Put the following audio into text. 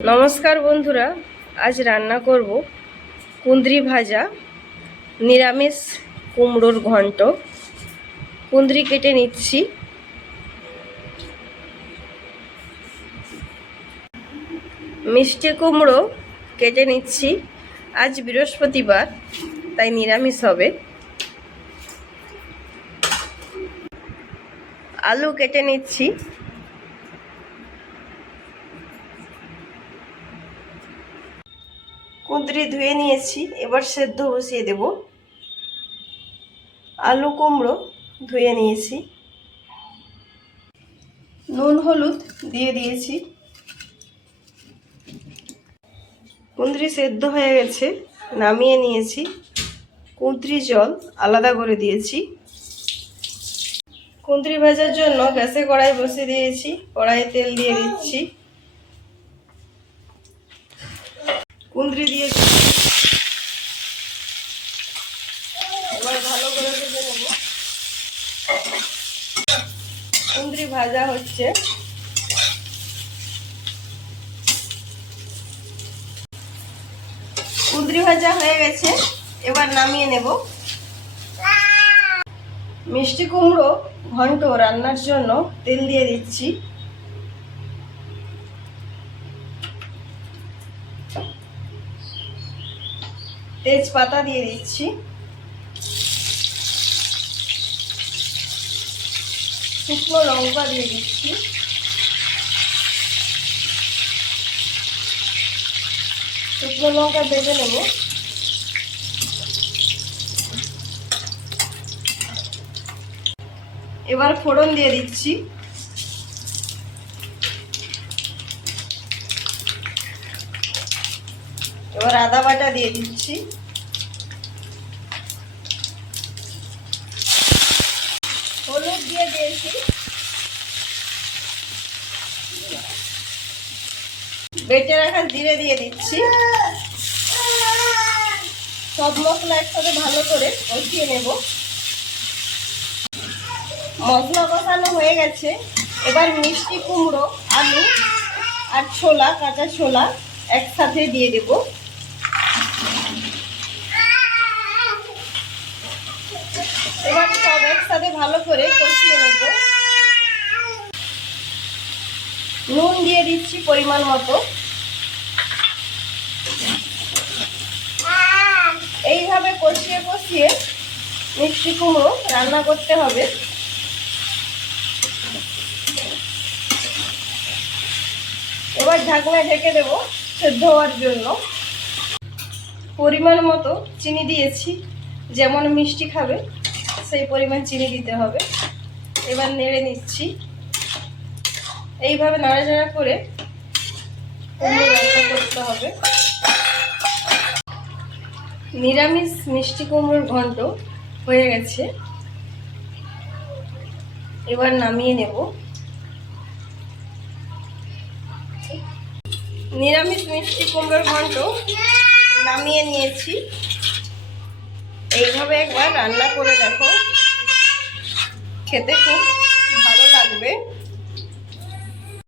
নমস্কার বন্ধুরা, আজ রান্না করব কুঁদরি ভাজা, নিরামিষ কুমড়োর ঘন্ট। কুঁদরি কেটে নিচ্ছি। মিষ্টি কুমড়ো কেটে নিচ্ছি। আজ বৃহস্পতিবার, তাই নিরামিষ হবে। আলু কেটে নিচ্ছি। কুঁদরি ধুয়ে নিয়েছি, এবার সেদ্ধ বসিয়ে দেব। আলু কুমড়ো ধুয়ে নিয়েছি, নুন হলুদ দিয়ে দিয়েছি। কুঁদরি সেদ্ধ হয়ে গেছে, নামিয়ে নিয়েছি। কুঁদরি জল আলাদা করে দিয়েছি। কুঁদরি ভাজার জন্য গ্যাসে কড়াই বসিয়ে দিয়েছি। কড়াইয়ে তেল দিয়ে দিচ্ছি। কুঁদরি দিয়ে এবার ভালো করে ভেজে নেব। কুঁদরি ভাজা হচ্ছে। কুঁদরি ভাজা হয়ে গেছে, এবার নামিয়ে নেব। মিষ্টি কুমড়ো ঘন্ট রান্নার জন্য তেল দিয়ে দিচ্ছি। তেজপাতা দিয়ে দিচ্ছি। শুকনো লঙ্কা দিয়ে দিচ্ছি। শুকনো লঙ্কা ভেজে নেব। এবার ফোড়ন দিয়ে দিচ্ছি। এবার আদা বাটা দিয়ে দিচ্ছি। হলুদ দিয়ে দিয়েছি। বেটে রাখা জিরে দিয়ে দিচ্ছি। সব মশলা একসাথে ভালো করে কষিয়ে নেব। মশলা কষানো হয়ে গেছে, এবার মিষ্টি কুমড়ো, আলু আর ছোলা, কাঁচা ছোলা একসাথে দিয়ে দেব। এবার সব একসাথে ভালো করে কষিয়ে নেব। নুন দিয়ে দিচ্ছি পরিমাণ মতো। এইভাবে কষিয়ে কষিয়ে মিষ্টি কুমড়ো রান্না করতে হবে। এবার ঢাকনা ঢেকে দেব সেদ্ধ হওয়ার জন্য। পরিমাণ মতো চিনি দিয়েছি, যেমন মিষ্টি খাবে সেই পরিমাণ চিনি দিতে হবে। এবার নেড়ে নিচ্ছি। এইভাবে নাড়াচাড়া করে কুমড়ো রান্না করতে হবে। নিরামিষ মিষ্টি কুমড়োর ঘন্ট হয়ে গেছে, এবার নামিয়ে নেব। নিরামিষ মিষ্টি কুমড়োর ঘন্ট নামিয়ে নিয়েছি। এইভাবে একবার রান্না করে দেখো, খেতে খুব ভালো লাগবে।